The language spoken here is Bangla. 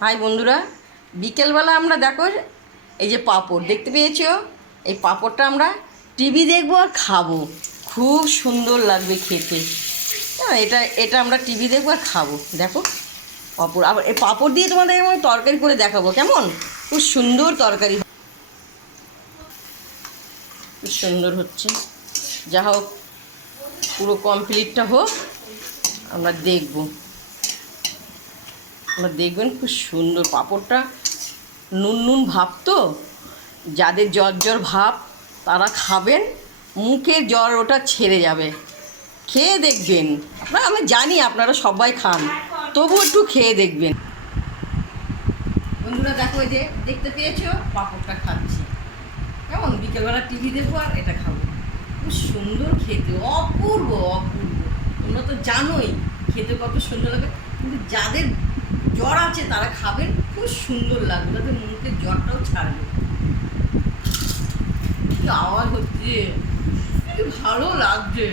হাই বন্ধুরা, বিকেলবেলা আমরা দেখো এই যে পাঁপড় দেখতে পেয়েছো। এই পাঁপড়টা আমরা টিভি দেখবো আর খাবো, খুব সুন্দর লাগবে খেতে। হ্যাঁ, এটা এটা আমরা টিভি দেখবো আর খাবো। দেখো পাঁপড়, আবার এই পাঁপড় দিয়ে তোমাদের আমি তরকারি করে দেখাবো, কেমন খুব সুন্দর তরকারি, খুব সুন্দর হচ্ছে। যা হোক, পুরো কমপ্লিটটা হোক, আমরা দেখবো। আপনারা দেখবেন খুব সুন্দর পাঁপড়টা, নুন নুন ভাব তো, যাদের জ্বর জ্বর ভাব তারা খাবেন, মুখের জ্বর ওটা ছেড়ে যাবে। খেয়ে দেখবেন আপনারা, আমি জানি আপনারা সবাই খান, তবু একটু খেয়ে দেখবেন। বন্ধুরা দেখো, এই যে দেখতে পেয়েছো পাঁপড়টা খাচ্ছি, কেমন বিকেলবেলা টিভি দেখবো আর এটা খাবো, খুব সুন্দর খেতে, অপূর্ব অপূর্ব। তোমরা তো জানোই খেতে কত সুন্দর লাগে, কিন্তু যাদের জ্বর আছে তারা খাবেন, খুব সুন্দর লাগবে, তাদের মুখের জ্বরটাও ছাড়বে। কি আওয়াজ হচ্ছে, কি ভালো লাগছে।